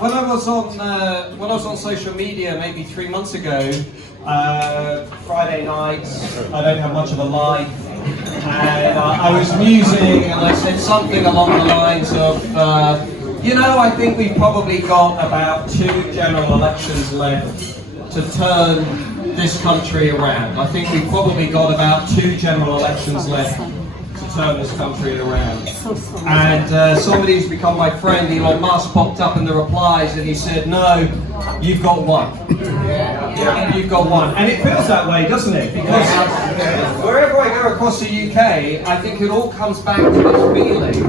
when I was on social media maybe 3 months ago, Friday nights, I don't have much of a life, and I was musing and I said something along the lines of, I think we've probably got about 2 general elections left to turn this country around. I think we've probably got about 2 general elections left to turn this country around. And somebody who's become my friend, Elon Musk, popped up in the replies and he said, no, you've got 1. Yeah, you've got 1. And it feels that way, doesn't it? Because wherever I go across the UK, I think it all comes back to this feeling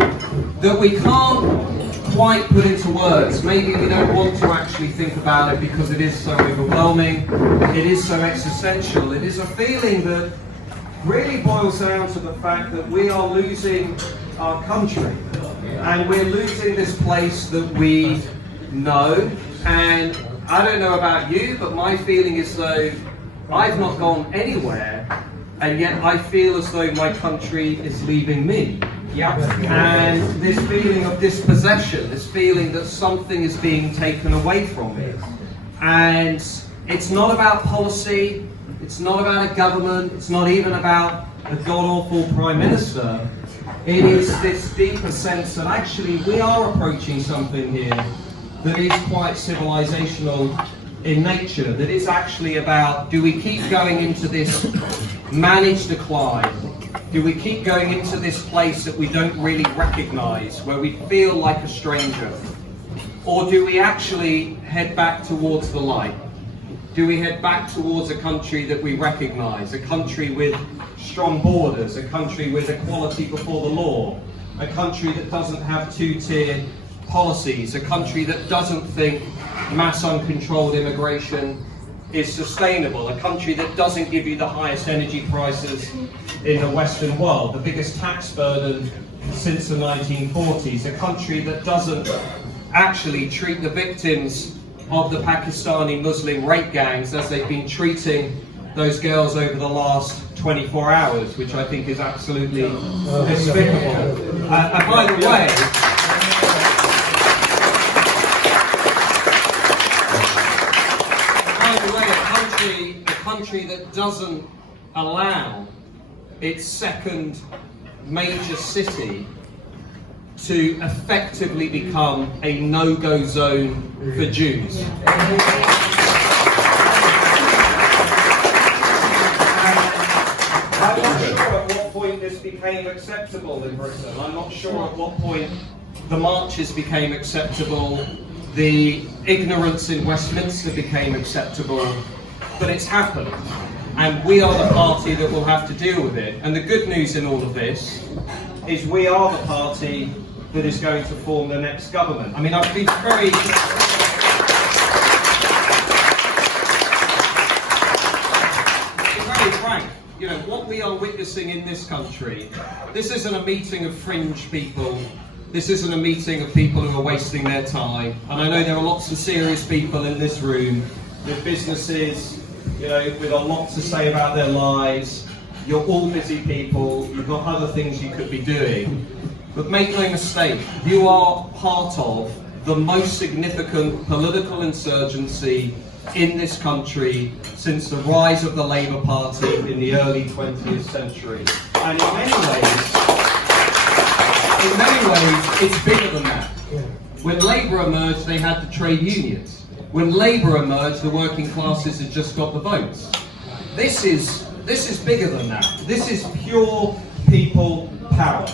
that we can't quite put into words. Maybe we don't want to actually think about it because it is so overwhelming, it is so existential. It is a feeling that really boils down to the fact that we are losing our country, and we're losing this place that we know. And I don't know about you, but my feeling is though I've not gone anywhere, and yet I feel as though my country is leaving me. Yeah. And this feeling of dispossession, this feeling that something is being taken away from me. And it's not about policy, it's not about a government, it's not even about a god-awful Prime Minister. It is this deeper sense that actually we are approaching something here that is quite civilizational in nature, that is actually about, do we keep going into this managed decline? Do we keep going into this place that we don't really recognize, where we feel like a stranger? Or do we actually head back towards the light? Do we head back towards a country that we recognize, a country with strong borders, a country with equality before the law, a country that doesn't have 2-tier policies, a country that doesn't think mass uncontrolled immigration is sustainable, a country that doesn't give you the highest energy prices in the Western world, the biggest tax burden since the 1940s, a country that doesn't actually treat the victims of the Pakistani Muslim rape gangs as they've been treating those girls over the last 24 hours, which I think is absolutely despicable. And by the way, a country that doesn't allow its second major city to effectively become a no-go zone for Jews. I'm not sure at what point this became acceptable in Britain. I'm not sure at what point the marches became acceptable, the ignorance in Westminster became acceptable, but it's happened. And we are the party that will have to deal with it. And the good news in all of this is we are the party that is going to form the next government. I mean, I've been very frank. You know, what we are witnessing in this country, this isn't a meeting of fringe people. This isn't a meeting of people who are wasting their time. And I know there are lots of serious people in this room with businesses, with a lot to say about their lives. You're all busy people, you've got other things you could be doing. But make no mistake, you are part of the most significant political insurgency in this country since the rise of the Labour Party in the early 20th century. And in many ways, it's bigger than that. When Labour emerged, they had the trade unions. When Labour emerged, the working classes had just got the votes. This is bigger than that. This is pure people power.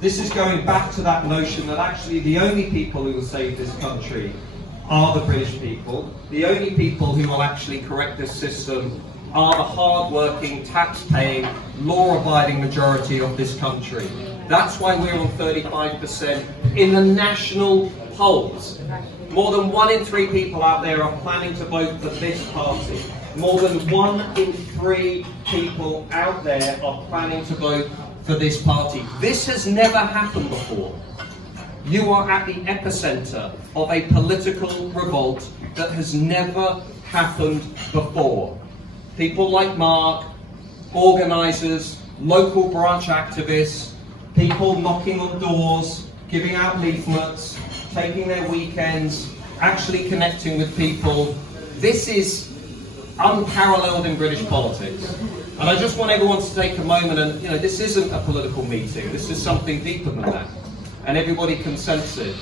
This is going back to that notion that actually the only people who will save this country are the British people. The only people who will actually correct this system are the hard-working, tax-paying, law-abiding majority of this country. That's why we're on 35% in the national polls. More than 1 in 3 people out there are planning to vote for this party. More than 1 in 3 people out there are planning to vote for this party. This has never happened before. You are at the epicenter of a political revolt that has never happened before. People like Mark, organisers, local branch activists, people knocking on doors, giving out leaflets, taking their weekends actually connecting with people. This is unparalleled in British politics. And I just want everyone to take a moment and, this isn't a political meeting, this is something deeper than that. And everybody can sense it.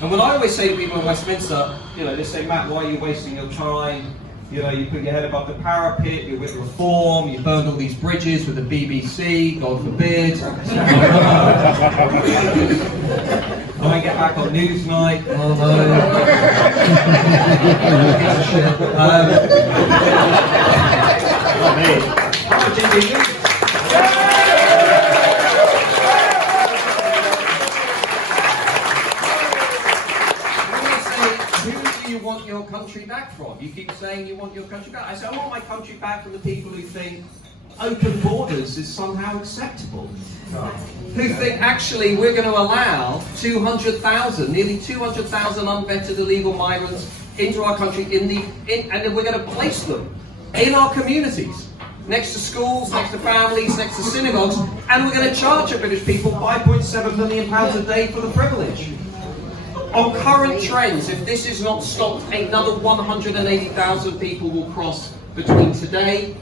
And when I always say to people in Westminster, they say, Matt, why are you wasting your time? You put your head above the parapet, you're with Reform, you burned all these bridges with the BBC, God forbid. I might get back on Newsnight. Oh no. Not me. Who do you want your country back from? You keep saying you want your country back. I say, I want my country back from the people who think open borders is somehow acceptable. Who think actually we're going to allow 200,000, nearly 200,000 unvetted illegal migrants into our country and then we're going to place them in our communities, next to schools, next to families, next to synagogues, and we're going to charge the British people £5.7 million a day for the privilege. On current trends, if this is not stopped, another 180,000 people will cross between today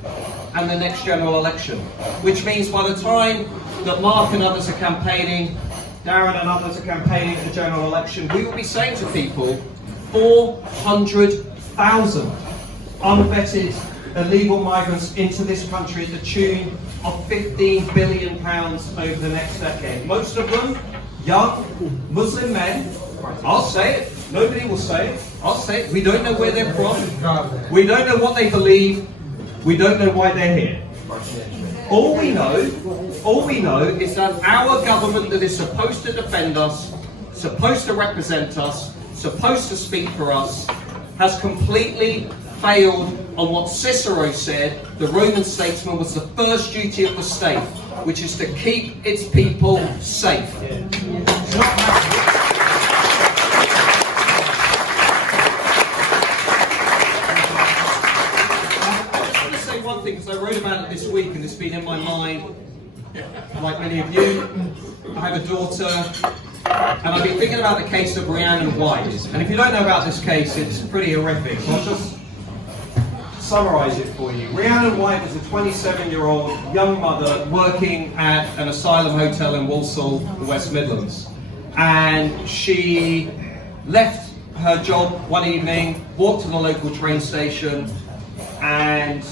and the next general election. Which means by the time that Mark and others are campaigning, Darren and others are campaigning at the general election, we will be saying to people, 400,000 unvetted illegal migrants into this country at the tune of £15 billion over the next decade. Most of them young Muslim men. I'll say it. Nobody will say it. I'll say it. We don't know where they're from. We don't know what they believe. We don't know why they're here. All we know is that our government that is supposed to defend us, supposed to represent us, supposed to speak for us, has completely failed on what Cicero said, the Roman statesman, was the first duty of the state, which is to keep its people safe. Because I wrote about it this week and it's been in my mind, like many of you. I have a daughter and I've been thinking about the case of Rhiannon White. And if you don't know about this case, it's pretty horrific. So I'll just summarise it for you. Rhiannon White was a 27-year-old young mother working at an asylum hotel in Walsall, the West Midlands. And she left her job one evening, walked to the local train station and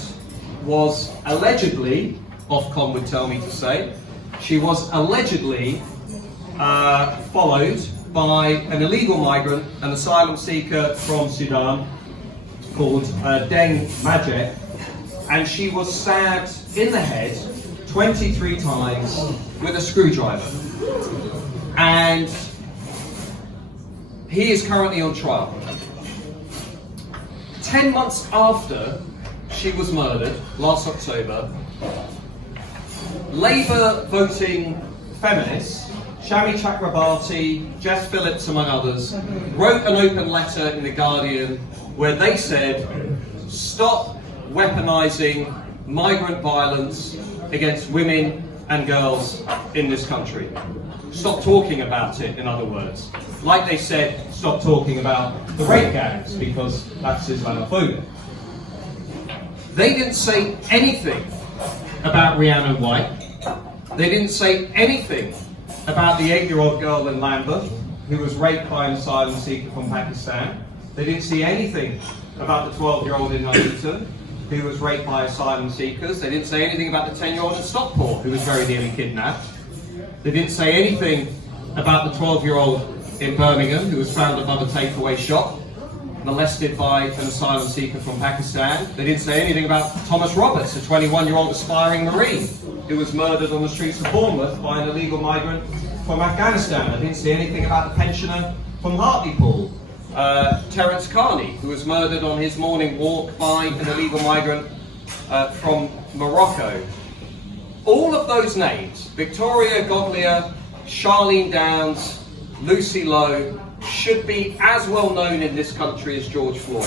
was allegedly, Ofcom would tell me to say, she was allegedly followed by an illegal migrant, an asylum seeker from Sudan called Deng Majed, and she was stabbed in the head 23 times with a screwdriver. And he is currently on trial. 10 months after she was murdered, last October, Labour voting feminists, Shami Chakrabarti, Jess Phillips among others, wrote an open letter in The Guardian where they said, stop weaponising migrant violence against women and girls in this country. Stop talking about it, in other words. Like they said, stop talking about the rape gangs, because that's Islamophobic. They didn't say anything about Rhiannon White. They didn't say anything about the 8-year-old girl in Lambeth who was raped by an asylum seeker from Pakistan. They didn't see anything about the 12-year-old in Nuneaton who was raped by asylum seekers. They didn't say anything about the 10-year-old in Stockport who was very nearly kidnapped. They didn't say anything about the 12-year-old in Birmingham who was found above a takeaway shop, molested by an asylum seeker from Pakistan. They didn't say anything about Thomas Roberts, a 21-year-old aspiring Marine who was murdered on the streets of Bournemouth by an illegal migrant from Afghanistan. They didn't say anything about the pensioner from Hartlepool, Terence Carney, who was murdered on his morning walk by an illegal migrant from Morocco. All of those names, Victoria Godlier, Charlene Downs, Lucy Lowe, should be as well known in this country as George Floyd.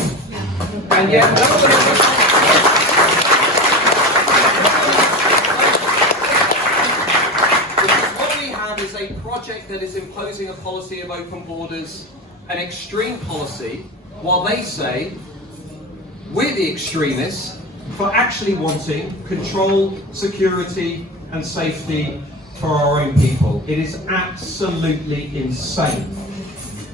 And yet nobody... What we have is a project that is imposing a policy of open borders, an extreme policy while they say we're the extremists for actually wanting control, security and safety for our own people. It is absolutely insane.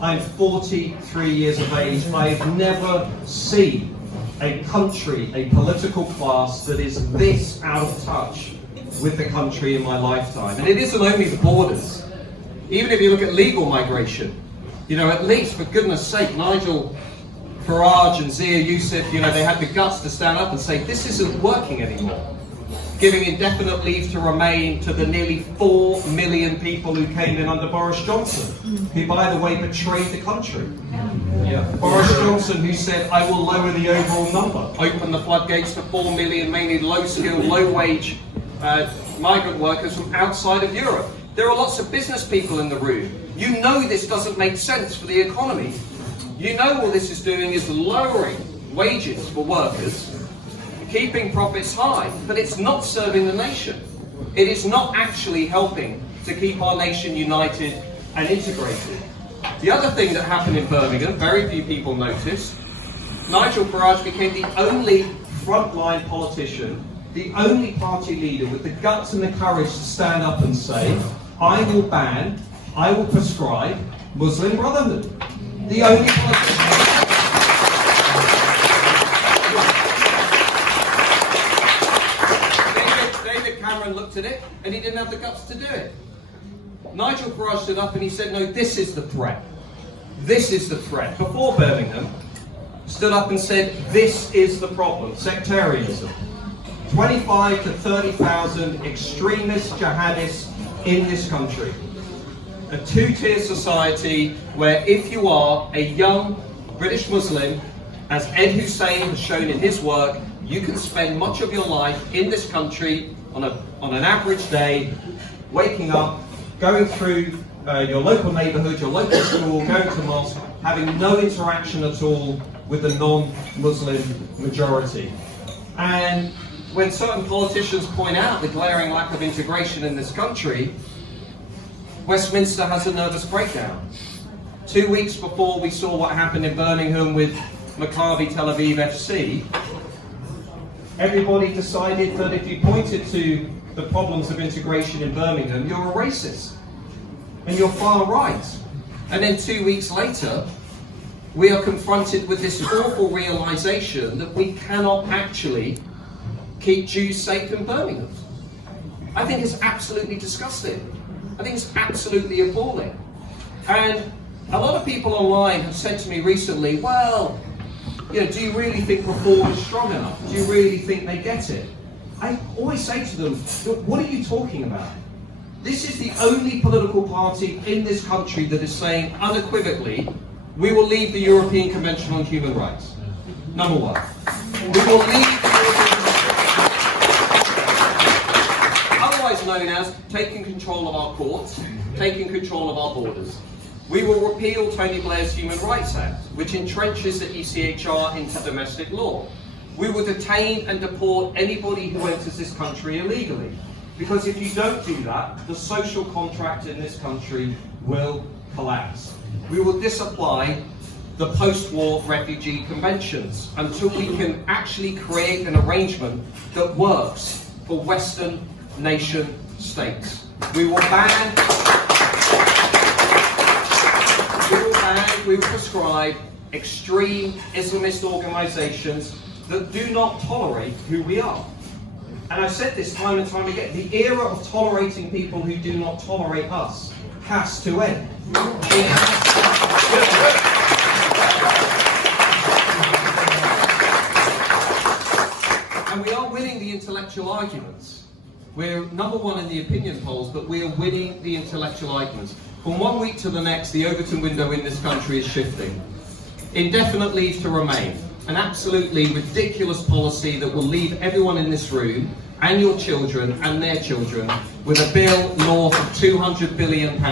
I'm 43 years of age. I've never seen a country, a political class that is this out of touch with the country in my lifetime. And it isn't only the borders. Even if you look at legal migration, you know, at least, for goodness sake, Nigel Farage and Zia Youssef, you know, they had the guts to stand up and say, this isn't working anymore. Giving indefinite leave to remain to the nearly 4 million people who came in under Boris Johnson, who, by the way, betrayed the country. Yeah. Boris Johnson, who said, I will lower the overall number, open the floodgates to 4 million, mainly low-skilled, low-wage migrant workers from outside of Europe. There are lots of business people in the room. You know this doesn't make sense for the economy. You know all this is doing is lowering wages for workers, keeping profits high, but it's not serving the nation. It is not actually helping to keep our nation united and integrated. The other thing that happened in Birmingham, very few people noticed, Nigel Farage became the only frontline politician, the only party leader with the guts and the courage to stand up and say, I will ban, I will prescribe Muslim Brotherhood. The only politician. Looked at it and he didn't have the guts to do it. Nigel Farage stood up and he said, no, this is the threat. This is the threat. Before Birmingham, stood up and said, this is the problem, sectarianism. 25 to 30,000 extremist jihadists in this country. A two-tier society where if you are a young British Muslim, as Ed Hussein has shown in his work, you can spend much of your life in this country on an average day, waking up, going through your local neighbourhood, your local school, going to mosque, having no interaction at all with the non-Muslim majority. And when certain politicians point out the glaring lack of integration in this country, Westminster has a nervous breakdown. 2 weeks before we saw what happened in Birmingham with Maccabi Tel Aviv FC, everybody decided that if you pointed to the problems of integration in Birmingham, you're a racist and you're far right. And then 2 weeks later, we are confronted with this awful realization that we cannot actually keep Jews safe in Birmingham. I think it's absolutely disgusting. I think it's absolutely appalling. And a lot of people online have said to me recently, well, you know, do you really think Reform is strong enough? Do you really think they get it? I always say to them, look, what are you talking about? This is the only political party in this country that is saying unequivocally, we will leave the European Convention on Human Rights. Number one. We will leave the European Convention, otherwise known as taking control of our courts, taking control of our borders. We will repeal Tony Blair's Human Rights Act, which entrenches the ECHR into domestic law. We will detain and deport anybody who enters this country illegally. Because if you don't do that, the social contract in this country will collapse. We will disapply the post-war refugee conventions until we can actually create an arrangement that works for Western nation states. We will prescribe extreme Islamist organizations that do not tolerate who we are. And I've said this time and time again, the era of tolerating people who do not tolerate us has to end. And we are winning the intellectual arguments. We're number one in the opinion polls, but we are winning the intellectual arguments. From 1 week to the next, the Overton window in this country is shifting. Indefinite leave to remain. An absolutely ridiculous policy that will leave everyone in this room and your children and their children with a bill north of £200 billion.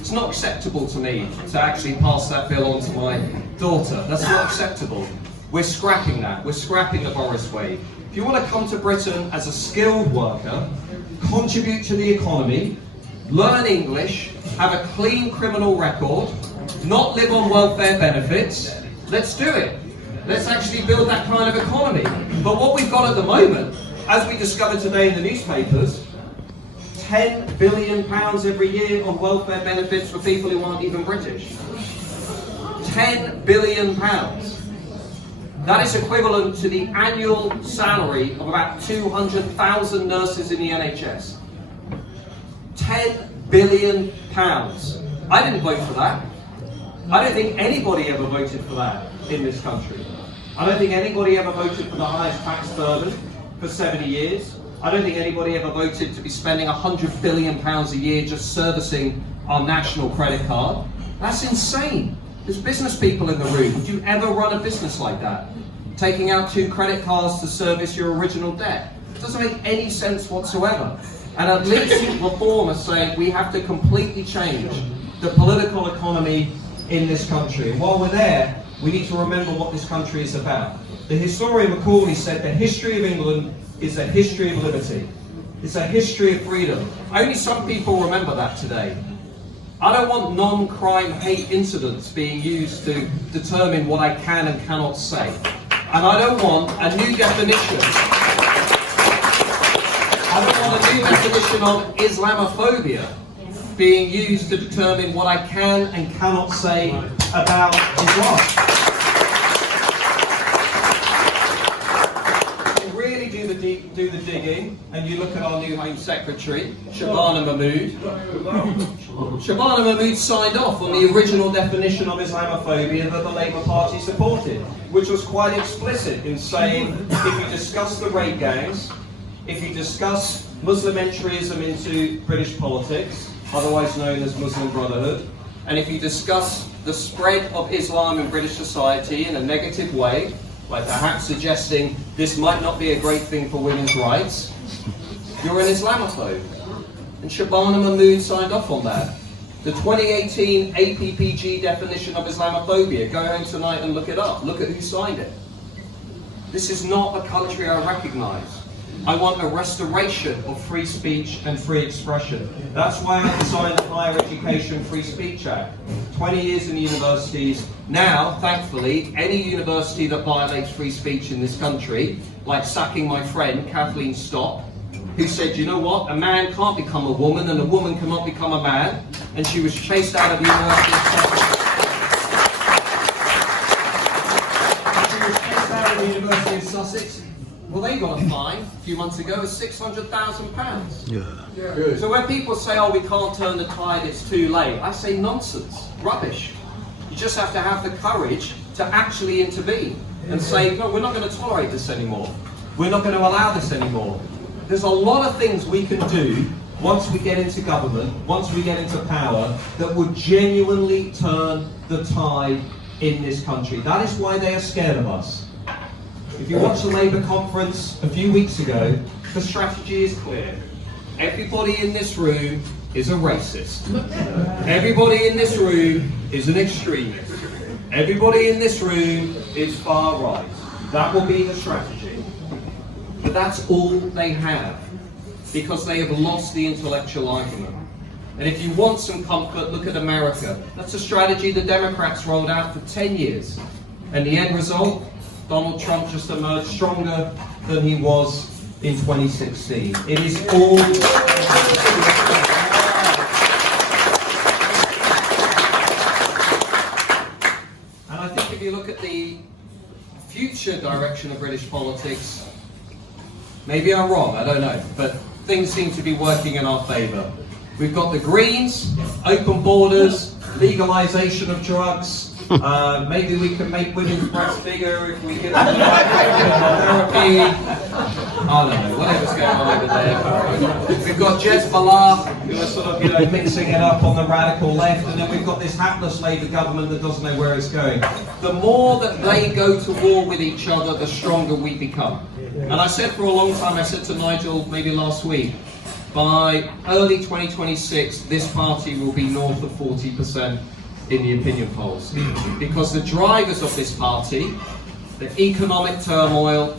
It's not acceptable to me to actually pass that bill on to my daughter. That's not acceptable. We're scrapping that. We're scrapping the Boris way. If you want to come to Britain as a skilled worker, contribute to the economy, learn English, have a clean criminal record, not live on welfare benefits, Let's do it. Let's actually build that kind of economy. But what we've got at the moment, as we discovered today in the newspapers, £10 billion every year on welfare benefits for people who aren't even British. £10 billion. That is equivalent to the annual salary of about 200,000 nurses in the NHS. £10 billion. I didn't vote for that. I don't think anybody ever voted for that in this country. I don't think anybody ever voted for the highest tax burden for 70 years. I don't think anybody ever voted to be spending £100 billion a year just servicing our national credit card. That's insane. There's business people in the room. Would you ever run a business like that? Taking out 2 credit cards to service your original debt? It doesn't make any sense whatsoever. And at least Reform is saying we have to completely change the political economy in this country. And while we're there, we need to remember what this country is about. The historian Macaulay said the history of England is a history of liberty. It's a history of freedom. Only some people remember that today. I don't want non-crime hate incidents being used to determine what I can and cannot say. And I don't want a new definition. I don't want a new definition of Islamophobia being used to determine what I can and cannot say about Islam. You really do the digging, and you look at our new Home Secretary, Shabana Mahmood. Shabana Mahmood signed off on the original definition of Islamophobia that the Labour Party supported, which was quite explicit in saying if you discuss the raid gangs, if you discuss Muslim entryism into British politics, otherwise known as Muslim Brotherhood, and if you discuss the spread of Islam in British society in a negative way, like perhaps suggesting this might not be a great thing for women's rights, you're an Islamophobe. And Shabana Mahmood signed off on that. The 2018 APPG definition of Islamophobia, go home tonight and look it up. Look at who signed it. This is not a country I recognise. I want a restoration of free speech and free expression. That's why I designed the Higher Education Free Speech Act. 20 years in universities. Now, thankfully, any university that violates free speech in this country, like sacking my friend Kathleen Stock, who said, you know what, a man can't become a woman and a woman cannot become a man, and she was chased out of the University of Sussex. She was chased out of the University of Sussex. Well, they got a fine a few months ago of £600,000. Yeah. So when people say, oh, we can't turn the tide, it's too late, I say nonsense, rubbish. You just have to have the courage to actually intervene and say, no, we're not going to tolerate this anymore. We're not going to allow this anymore. There's a lot of things we can do once we get into government, once we get into power, that would genuinely turn the tide in this country. That is why they are scared of us. If you watch the Labour conference a few weeks ago, the strategy is clear. Everybody in this room is a racist. Everybody in this room is an extremist. Everybody in this room is far right. That will be the strategy. But that's all they have, because they have lost the intellectual argument. And if you want some comfort, look at America. That's a strategy the Democrats rolled out for 10 years. And the end result? Donald Trump just emerged stronger than he was in 2016. It is all... And I think if you look at the future direction of British politics, maybe I'm wrong, I don't know, but things seem to be working in our favour. We've got the Greens, open borders, legalisation of drugs. Maybe we can make women's breasts bigger if we give them therapy. I don't know, whatever's going on over there. We've got Hezbollah, who are sort of, mixing it up on the radical left, and then we've got this hapless Labour government that doesn't know where it's going. The more that they go to war with each other, the stronger we become. And I said for a long time, I said to Nigel maybe last week, by early 2026, this party will be north of 40% in the opinion polls. Because the drivers of this party, the economic turmoil,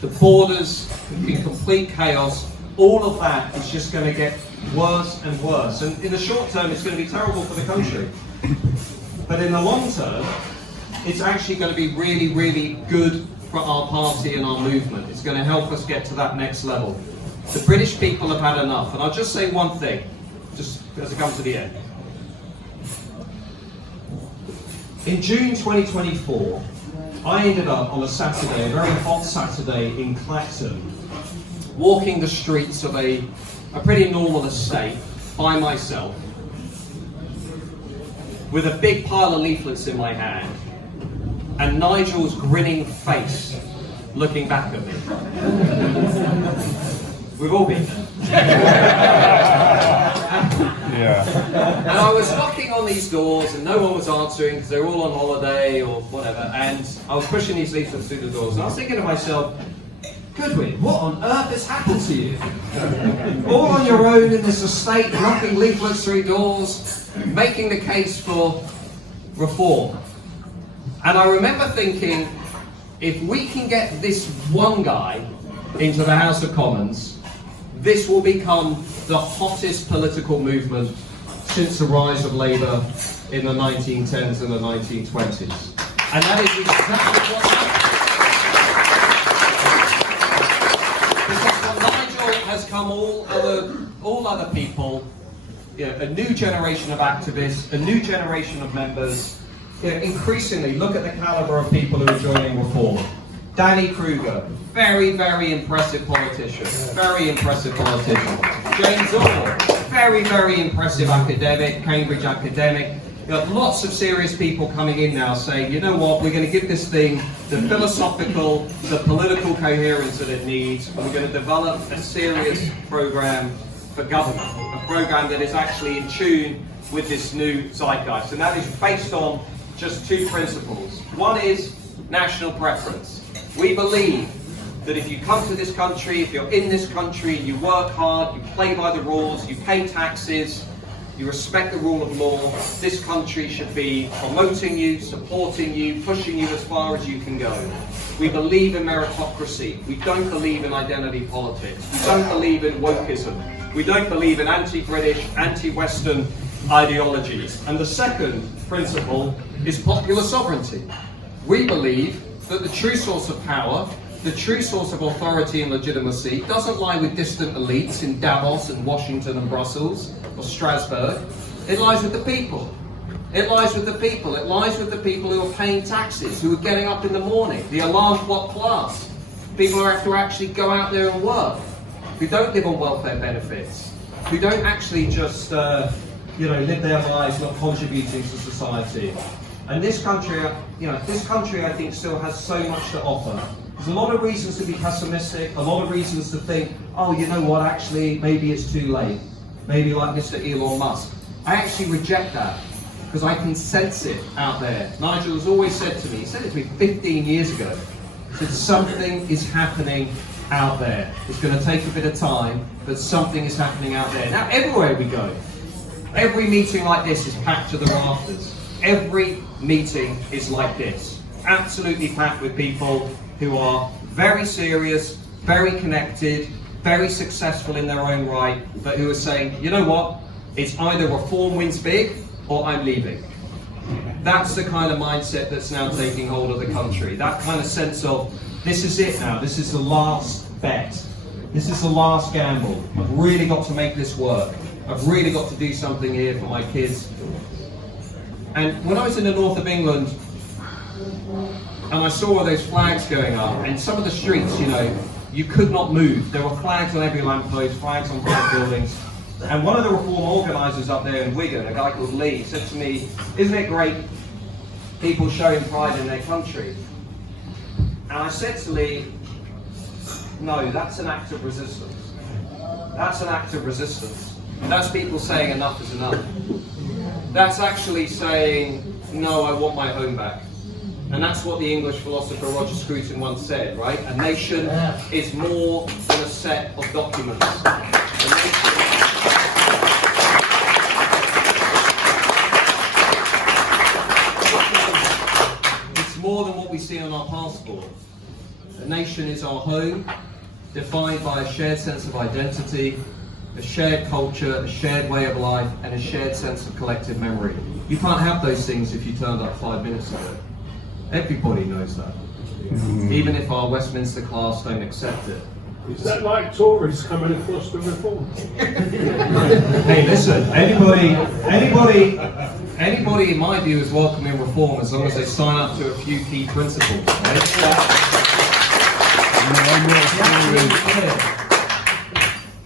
the borders in complete chaos, all of that is just going to get worse and worse. And in the short term, it's going to be terrible for the country. But in the long term, it's actually going to be really, really good for our party and our movement. It's going to help us get to that next level. The British people have had enough, and I'll just say one thing, just as I come to the end. In June 2024, I ended up on a Saturday, a very hot Saturday in Clacton, walking the streets of a pretty normal estate by myself, with a big pile of leaflets in my hand, and Nigel's grinning face looking back at me. We've all been there. And I was knocking on these doors and no one was answering because they were all on holiday or whatever, and I was pushing these leaflets through the doors, and I was thinking to myself, Goodwin, what on earth has happened to you? All on your own in this estate, knocking leaflets through doors, making the case for reform. And I remember thinking, if we can get this one guy into the House of Commons, this will become the hottest political movement since the rise of Labour in the 1910s and the 1920s. And that is exactly what's happened. Because from Nigel has come all other people, you know, a new generation of activists, a new generation of members. You know, increasingly, look at the calibre of people who are joining Reform. Danny Kruger, very, very impressive politician. Very impressive politician. James Orr, very, very impressive academic, Cambridge academic. You got lots of serious people coming in now saying, you know what, we're going to give this thing the philosophical, the political coherence that it needs, and we're going to develop a serious programme for government. A programme that is actually in tune with this new zeitgeist. And that is based on just two principles. One is national preference. We believe that if you come to this country, if you're in this country, you work hard, you play by the rules, you pay taxes, you respect the rule of law, this country should be promoting you, supporting you, pushing you as far as you can go. We believe in meritocracy. We don't believe in identity politics. We don't believe in wokeism. We don't believe in anti-British, anti-Western ideologies. And the second principle is popular sovereignty. We believe that the true source of power, the true source of authority and legitimacy doesn't lie with distant elites in Davos and Washington and Brussels or Strasbourg. It lies with the people. It lies with the people. It lies with the people who are paying taxes, who are getting up in the morning, the alarm clock class, people who have to actually go out there and work, who don't live on welfare benefits, who don't actually just live their lives not contributing to society. And this country, I think still has so much to offer. There's a lot of reasons to be pessimistic, a lot of reasons to think, oh, you know what, actually, maybe it's too late. Maybe like Mr. Elon Musk. I actually reject that, because I can sense it out there. Nigel has always said to me, he said it to me 15 years ago, he said something is happening out there. It's going to take a bit of time, but something is happening out there. Now, everywhere we go, every meeting like this is packed to the rafters. Every meeting is like this, absolutely packed with people who are very serious, very connected, very successful in their own right, but who are saying, you know what, it's either Reform wins big or I'm leaving. That's the kind of mindset that's now taking hold of the country. That kind of sense of, this is it now, this is the last bet. This is the last gamble. I've really got to make this work. I've really got to do something here for my kids. And when I was in the north of England, and I saw all those flags going up, and some of the streets, you could not move. There were flags on every lamppost, flags on bright buildings. And one of the Reform organisers up there in Wigan, a guy called Lee, said to me, isn't it great people showing pride in their country? And I said to Lee, no, that's an act of resistance. That's an act of resistance. That's people saying enough is enough. That's actually saying, no, I want my home back. And that's what the English philosopher Roger Scruton once said, right? A nation is more than a set of documents. It's more than what we see on our passport. A nation is our home, defined by a shared sense of identity, a shared culture, a shared way of life, and a shared sense of collective memory. You can't have those things if you turned up 5 minutes ago. Everybody knows that. Even if our Westminster class don't accept it. Is that like Tories coming across the reform? Hey, listen, anybody in my view is welcome in reform as long as they sign up to a few key principles.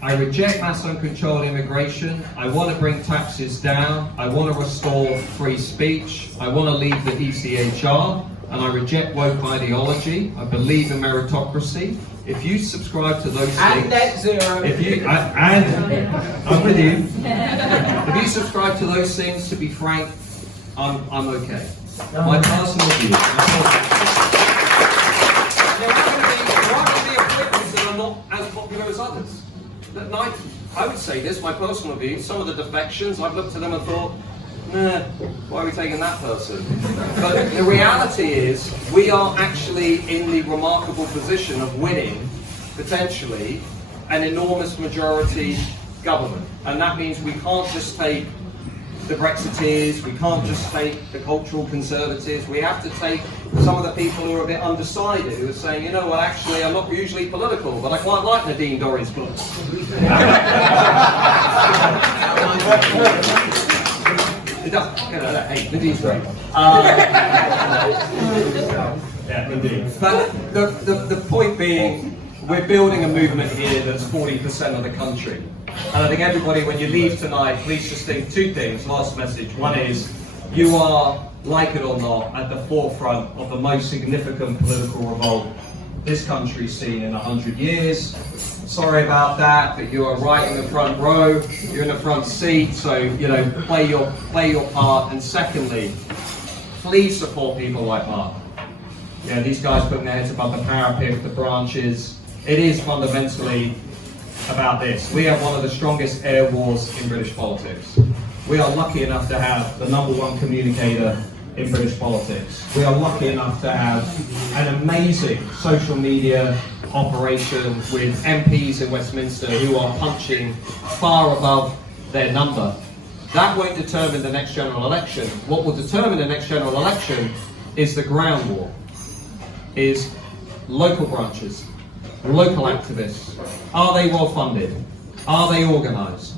I reject mass uncontrolled immigration. I want to bring taxes down. I want to restore free speech. I want to leave the ECHR. And I reject woke ideology. I believe in meritocracy. If you subscribe to those things, and net zero. I'm with you. If you subscribe to those things, to be frank, I'm okay. My personal view. There are going to be appointments that are not as popular as others. I would say this, my personal view. Some of the defections, I've looked at them and thought, nah, why are we taking that person? But the reality is, we are actually in the remarkable position of winning, potentially, an enormous majority government. And that means we can't just take the Brexiteers, we can't just take the cultural conservatives, we have to take some of the people who are a bit undecided, who are saying, you know what, actually, I'm not usually political, but I quite like Nadine Dorries' books. It does. Hey, Nadine's great. Yeah, indeed. But the point being, we're building a movement here that's 40% of the country. And I think everybody, when you leave tonight, please just think two things. Last message. One is, you are, like it or not, at the forefront of the most significant political revolt this country's seen in 100 years. Sorry about that, but you are right in the front row, you're in the front seat, so, you know, play your part. And secondly, please support people like Mark. You know, these guys putting their heads above the parapet, the branches. It is fundamentally about this. We have one of the strongest air wars in British politics. We are lucky enough to have the #1 communicator in British politics. We are lucky enough to have an amazing social media operation with MPs in Westminster who are punching far above their number. That won't determine the next general election. What will determine the next general election is the ground war, is local branches, local activists. Are they well funded? Are they organised?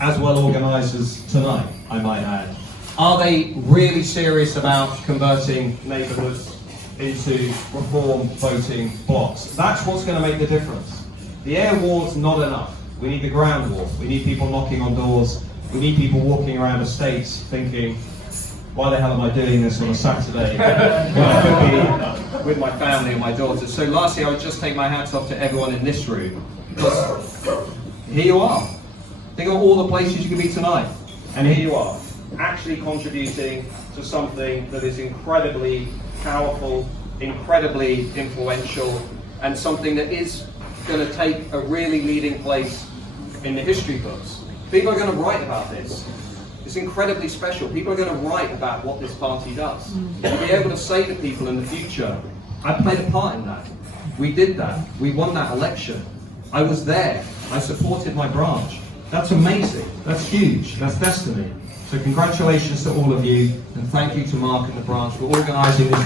As well organised as tonight, I might add. Are they really serious about converting neighbourhoods into reform voting blocks? That's what's going to make the difference. The air war's not enough. We need the ground war. We need people knocking on doors. We need people walking around estates thinking, why the hell am I doing this on a Saturday when I could be with my family and my daughters? So lastly, I would just take my hats off to everyone in this room, because here you are. Think of all the places you could be tonight, and here you are, actually contributing to something that is incredibly powerful, incredibly influential, and something that is going to take a really leading place in the history books. People are going to write about this. It's incredibly special. People are going to write about what this party does. And be able to say to people in the future, I played a part in that. We did that. We won that election. I was there. I supported my branch. That's amazing. That's huge. That's destiny. So congratulations to all of you, and thank you to Mark and the branch for organising this.